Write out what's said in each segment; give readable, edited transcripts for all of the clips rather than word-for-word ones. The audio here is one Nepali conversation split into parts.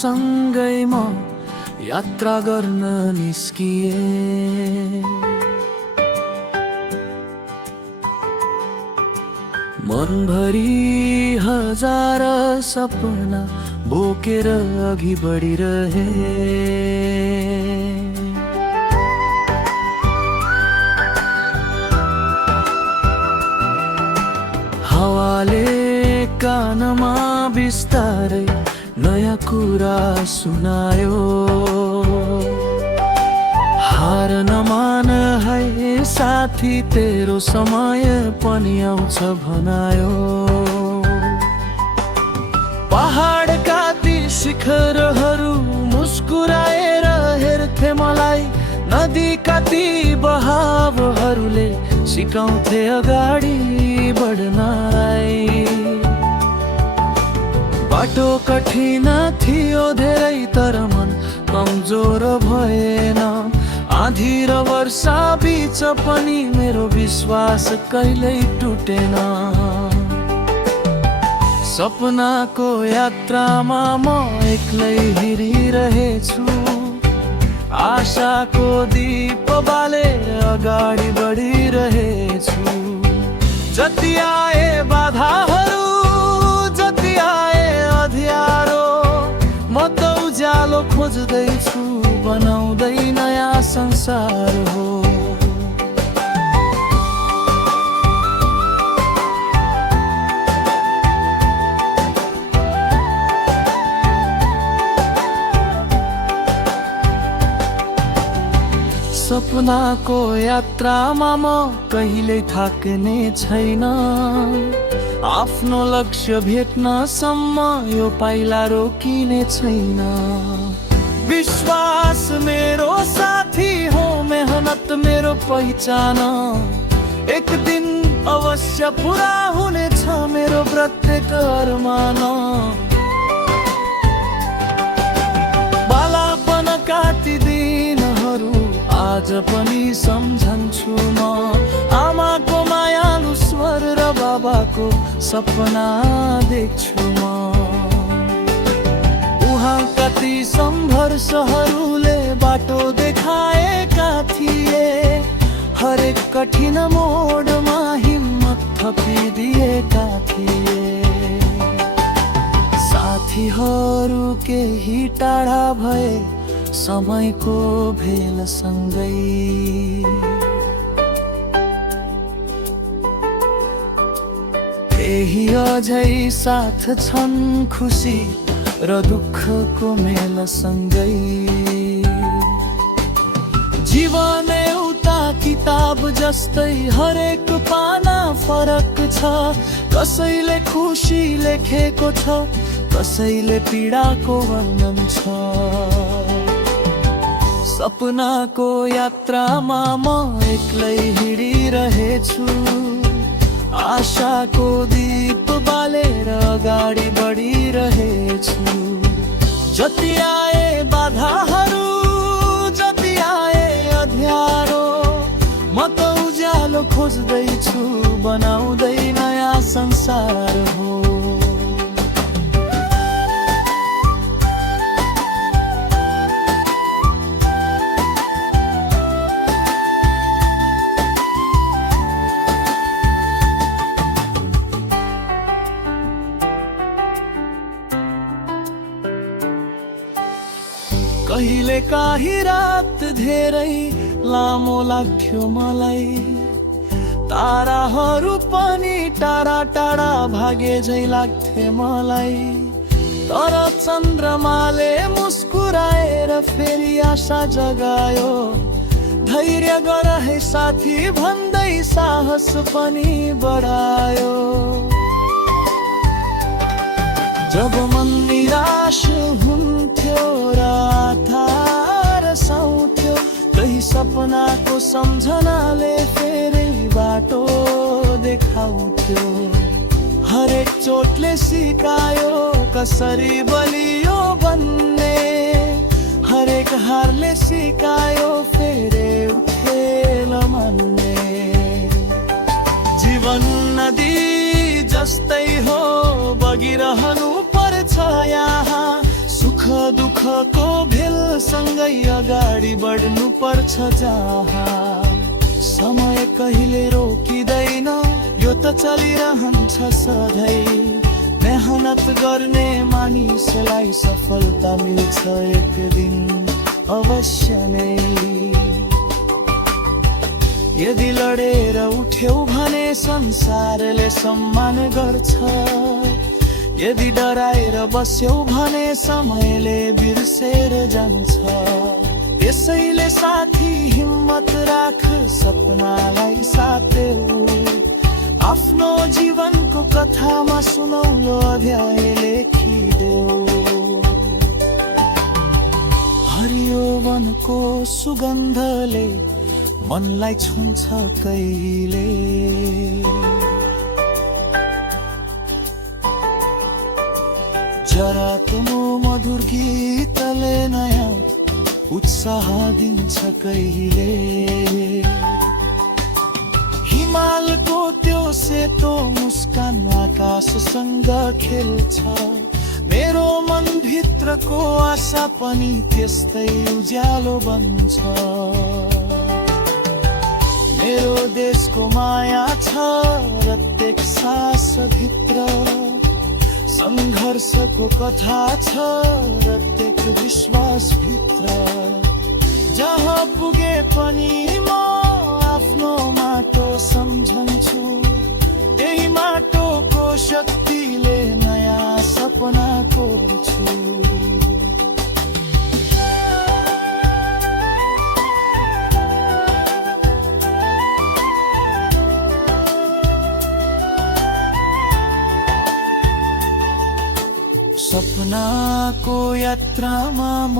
सँगै म यात्रा गर्न निस्किए। मनभरि हजार सपना बोकेर अघि बढिरहे। हावाले कानमा बिस्तारै नयाँ कुरा सुनायो। हार नमान है साथी, तेरो समय पनि आउँछ भनायो। पहाडका ती शिखरहरू मुस्कुराएर हेर्थे मलाई। नदीका ती बहावहरूले सिकाउँथे अगाडि बढ्नलाई। बाटो कठिन थियो धेरै, तर मन कमजोर भएन। आँधी र वर्षा बीच पनि मेरो विश्वास कहिल्यै टुटेन। सपनाको यात्रामा म एक्लै हिँडिरहेछु। आशाको दीप बालेर अगाडि बढिरहेछु। जति आए बाधाहरू, जति आए अँध्यारो, म त उज्यालो खोज्दैछु, बनाउँदै नयाँ संसार हो। सपनाको यात्रामा म कहिल्यै थाक्ने छैन। आफ्नो लक्ष्य भेट्नसम्म यो पाइला रोकिने छैन। विश्वास मेरो साथी हो, मेहनत मेरो पहिचान। एक दिन अवश्य पुरा हुनेछ मेरो प्रत्येक अरमान। बालापनका ती दिनहरू आज पनि सम्झन्छु म। आमाको मायालु स्वर र बाबाको सपना देख्छु म। उहाँ कति सङ्घर्षहरूले बाटो देखाएका थिए। हरेक कठिन मोडमा हिम्मत थपिदिएका थिए। साथीहरू केही टाढा भए समयको भेलसँगै। केही अझै साथ छन् खुसी र दुःखको मेलसँगै। जीवन एउटा किताब जस्तै, हरेक पाना फरक छ। कसैले खुसी लेखेको छ, कसैले पीडाको वर्णन छ। सपनाको यात्रामा म एक्लै हिँडिरहेछु। आशाको दीप बालेर अगाडि बढिरहेछु। जति आए बाधाहरू, जति आए अँध्यारो, म त उज्यालो खोज्दैछु, बनाउँदै नयाँ संसार हो। कहिले काहीँ रात धेरै लामो लाग्थ्यो मलाई। ताराहरू पनि टाढा टाढा भागे झै लाग्थे मलाई। तर चन्द्रमाले मुस्कुराएर फेरि आशा जगायो। धैर्य गर है साथी भन्दै साहस पनि बढायो। जब मन निराश हुन्थ्यो र आधार साउँथ्यो, त्यही सपनाको सम्झनाले फेरि बाटो देखाउँथ्यो। हरेक चोटले सिकायो कसरी बलियो भन्ने। हरेक हारले सिकायो फेरि उठेर मान्ने। जीवन नदी जस्तै हो, बगिरहनु पर्छ यहाँ। सुख सुख दुःखको भेलसँगै अगाडि बढ्नु पर्छ जहाँ समय कहिले रोकिँदैन, यो त चलिरहन्छ सधैँ। मेहनत गर्ने मानिसलाई सफलता मिल्छ एक दिन अवश्य नै। यदि लडेर उठ्यौ भने संसारले सम्मान गर्छ, यदि डराएर बस्यौ भने समयले बिर्सेर जान्छ। त्यसैले साथी हिम्मत राख, सपनालाई साथेऊ, आफ्नो जीवनको कथामा सुनौलो अध्याय लेखिदेऊ। हरियो वनको सुगन्धले मनलाई छुन्छ कहिले, जराको मधुर गीतले नयाँ उत्साह दिन्छ कहिले। हिमालको त्यो सेतो मुस्कान आकाशसँग खेल्छ, मेरो मनभित्रको आशा पनि त्यस्तै उज्यालो बन्छ। मेरो देशको माया छ प्रत्येक सासभित्र, सङ्घर्षको कथा छ प्रत्येक विश्वासभित्र। जहाँ पुगे पनि म आफ्नो माटो सम्झन्छु, त्यही माटोको शक्तिले नयाँ सपना कोर्छु। सपनाको यात्रामा म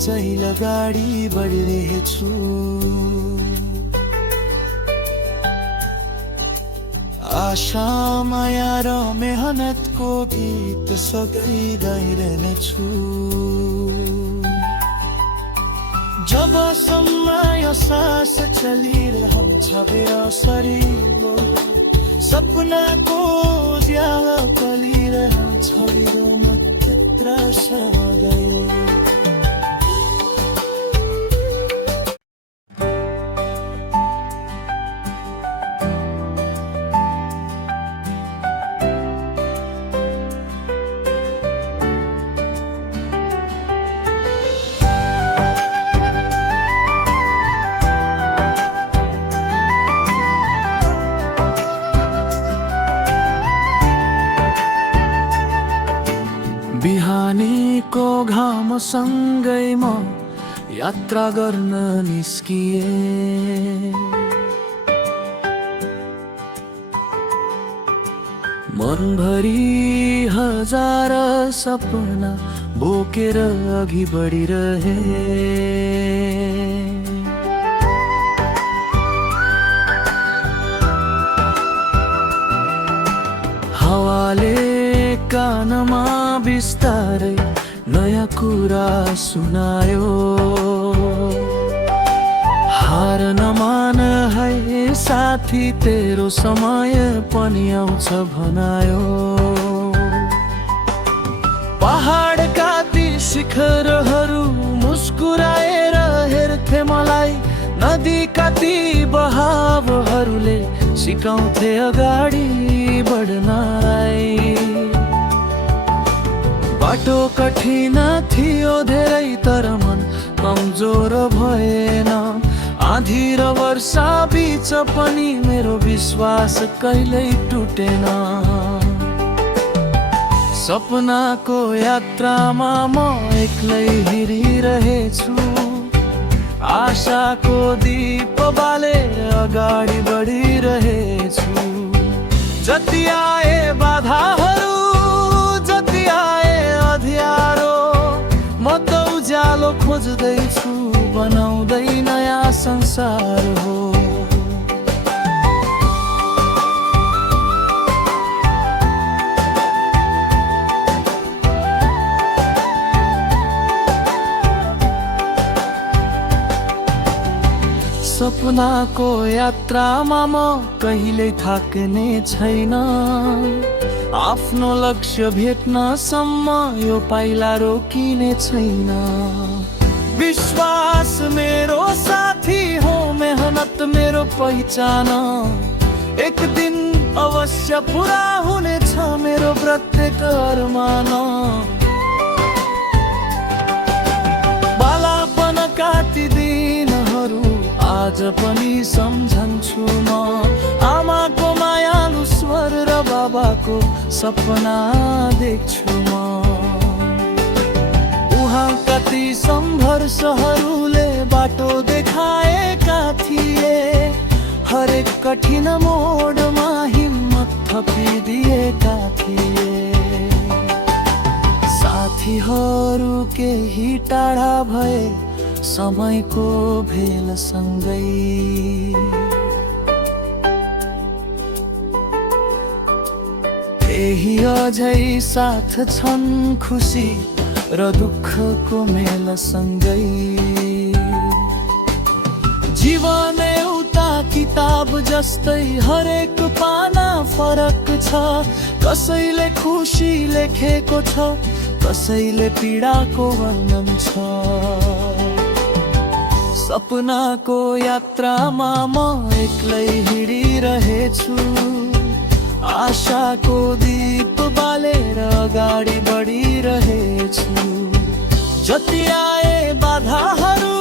चाहिँ अगाडि बढिरहेछु। आशा माया र मेहनतको गीत सधैँ गाइरहनेछु। जबसम्म यो सास चलिरहन्छ मेरो शरीरको, सपनाको उज्यालो बलिरहन्छ मेरो नक्षत्र सधैँ। बिहानीको घामसँगै म यात्रा गर्न निस्किए। मनभरि हजार सपना बोकेर अघि बढिरहे। हावाले कानमा बिस्तारै नयाँ कुरा सुनायो। हार नमान है साथी, तेरो समय पनि आउँछ भनायो। पहाडका ती शिखरहरू मुस्कुराएर हेर्थे मलाई, नदीका ती बहावहरूले सिकाउँथे अगाडि बढ्नलाई। बाटो कठिन थियो धेरै तर मन कमजोर भएन। आँधी र वर्षा बीच पनि मेरो विश्वास कहिल्यै टुटेन। सपनाको यात्रामा म एक्लै हिँडिरहेछु। आशाको दीप बालेर अगाडि बढिरहेछु। जति आए बाधाहरू, जति आए अँध्यारो, म त उज्यालो खोज्दैछु, बनाउँदै नयाँ संसार हो। सपनाको यात्रामा म कहिल्यै थाक्ने छैन। आफ्नो लक्ष्य भेट्नसम्म यो पाइला रोकिने छैन। विश्वास मेरो साथी हो, मेहनत मेरो पहिचान, एक दिन अवश्य पुरा हुनेछ मेरो प्रत्येक अरमान। बालापनका ती दिनहरू आज पनि सम्झन्छु म। आमाको मायालु स्वर र बाबाको सपना देख्छु म। उहाँ कति सङ्घर्षहरूले बाटो देखाएका थिए, हरेक कठिन मोडमा हिम्मत थपिदिएका थिए। साथीहरू केही टाढा भए समयको भेलसँगै, केही अझै साथ छन् खुसी र दुःखको मेलसँगै। जीवन एउटा किताब जस्तै, हरेक पाना फरक छ। कसैले खुसी लेखेको छ, कसैले पीडाको वर्णन छ। सपनाको यात्रामा म एक्लै हिँडिरहेछु, आशाको दीप बालेर अगाडि बढिरहेछु। जति आए बाधाहरू,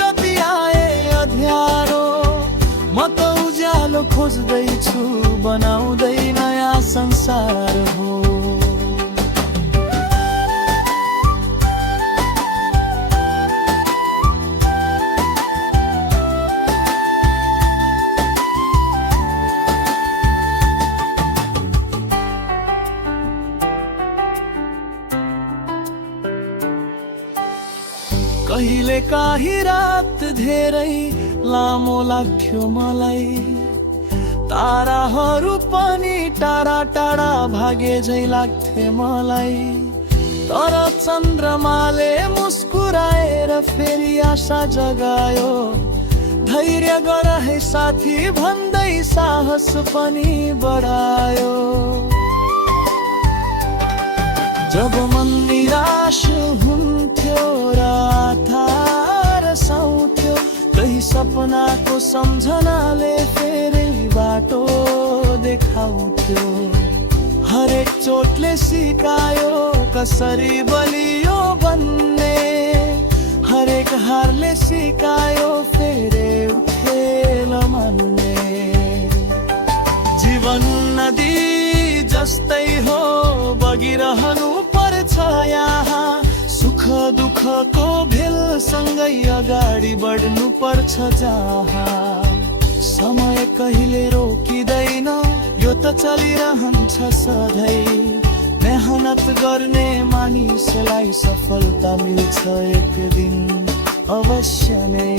जति आए अँध्यारो, म त उज्यालो खोज्दैछु, बनाउँदै नयाँ संसार हो। कहिले काहीँ रात धेरै लामो लाग्थ्यो मलाई, ताराहरू पनि टाढा टाढा भागे झै लाग्थे मलाई। तर चन्द्रमाले मुस्कुराएर फेरि आशा जगायो। धैर्य गर है साथी भन्दै साहस पनि बढायो। जब मन निराश हुन्थ्यो र आधार साउँथ्यो, कही सपनाको सम्झनाले फेरि बाटो देखाउँथ्यो। हरेक चोटले सिकायो कसरी बलियो भन्ने, हरेक हारले सिकायो फेरि उठेर मान्ने। जीवन नदी जस्तै हो, बगिरहनु पर्छ यहाँ। सुख दुःखको भेलसँगै अगाडि बढ्नु पर्छ जहाँ। समय कहिले रोकिँदैन, यो त चलिरहन्छ सधैँ। मेहनत गर्ने मानिसलाई सफलता मिल्छ एक दिन अवश्य नै।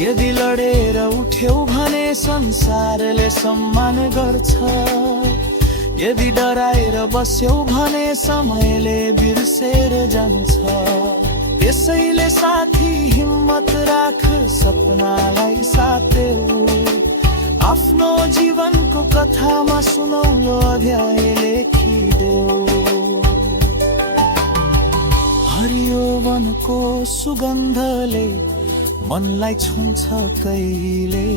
यदि लडेर उठ्यौ भने संसारले सम्मान गर्छ, यदि डराएर बस्यौ भने समयले बिर्सेर जान्छ। त्यसैले साथी हिम्मत राख, सपनालाई साथेऊ। आफ्नो जीवनको कथामा सुनौलो अध्याय लेखिदेऊ। हरियो वनको सुगन्धले मनलाई छुन्छ कहिले,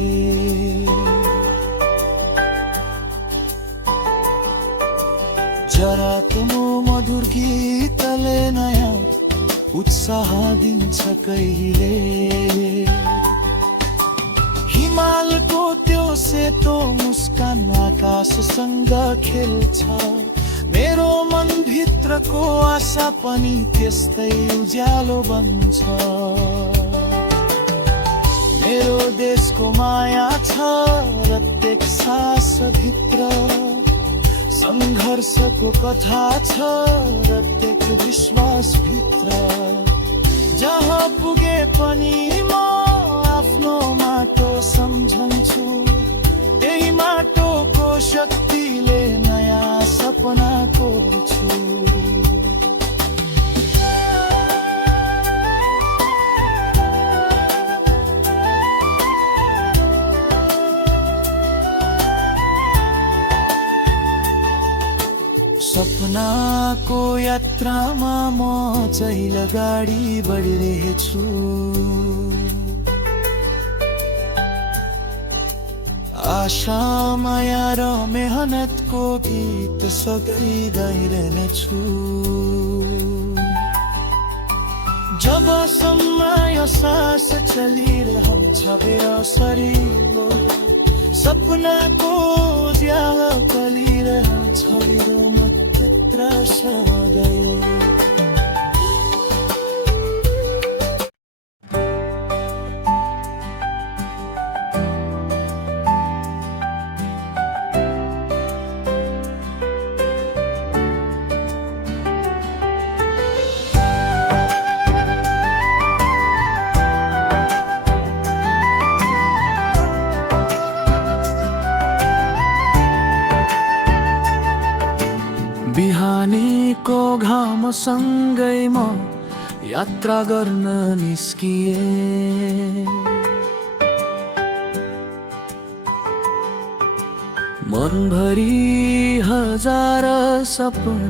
जराको मधुर गीतले नयाँ उत्साह दिन्छ कहिले। हिमालको त्यो सेतो मुस्कान आकाशसँग खेल्छ, मेरो मनभित्रको आशा पनि त्यस्तै उज्यालो बन्छ। मेरो देशको माया छ प्रत्येक सासभित्र, सङ्घर्षको कथा छ प्रत्येक विश्वासभित्र। जहाँ पुगे पनि म आफ्नो माटो सम्झन्छु, त्यही माटोको शक्तिले नयाँ सपना कोर्छु। सपनाको यात्रामा म चाहिँ अगाडि बढिरहेछु। आशा माया र मेहनतको गीत सधैँ गाइरहनेछु। जबसम्म यो सास चलिरहन्छ मेरो शरीरको, सपनाको ज्याह बलिरहन्छ मेरो नक्षत्र सधैँ। बिहानीको घामसँगै म यात्रा गर्न निस्किए। मनभरि हजार सपना